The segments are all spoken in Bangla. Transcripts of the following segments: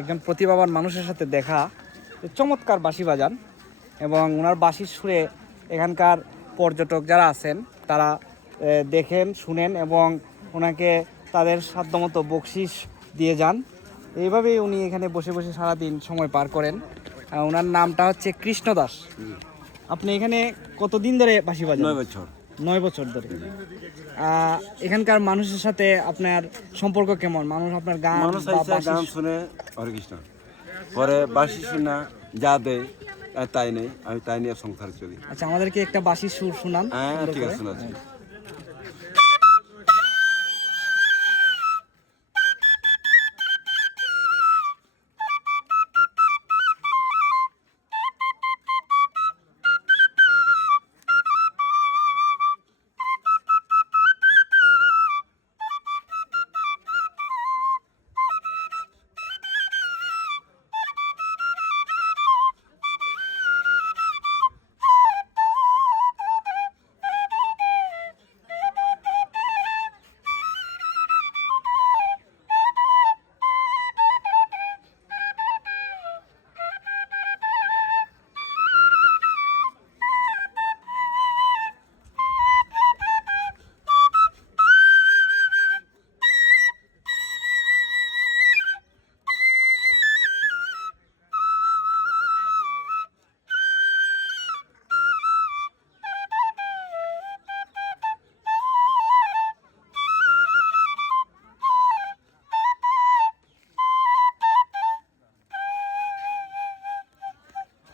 একজন প্রতিভাবান মানুষের সাথে দেখা। চমৎকার বাঁশি বাজান এবং ওনার বাঁশির সুরে এখানকার পর্যটক যারা আছেন তারা দেখেন শুনেন এবং ওনাকে তাদের সাধ্যমতো বকশিস দিয়ে যান। এইভাবেই উনি এখানে বসে বসে সারাদিন সময় পার করেন। ওনার নামটা হচ্ছে কৃষ্ণ দাস। আপনি এখানে কতদিন ধরে বাঁশি বাজান? নয় বছর। নয় বছর ধরে। এখানকার মানুষের সাথে আপনার সম্পর্ক কেমন? মানুষ আপনার গান মানুষ গান শুনে হরে কৃষ্ণ। পরে বাসি শুনা যা দেয় তাই নেই আমি তাই নিয়ে সংসার চলি। আচ্ছা আমাদেরকে একটা বাসি সুর শুনান। হ্যাঁ ঠিক আছে শোনাচ্ছি।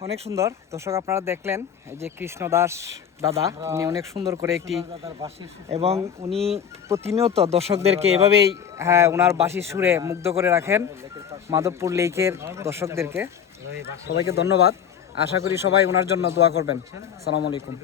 অনেক সুন্দর। দর্শক, আপনারা দেখলেন এই যে কৃষ্ণ দাস দাদা উনি অনেক সুন্দর করে একটি এবং উনি প্রতিনিয়ত দর্শকদেরকে এভাবেই হ্যাঁ ওনার বাসি সুরে মুগ্ধ করে রাখেন মাধবপুর লেকের দর্শকদেরকে। সবাইকে ধন্যবাদ। আশা করি সবাই ওনার জন্য দোয়া করবেন। সালাম আলাইকুম।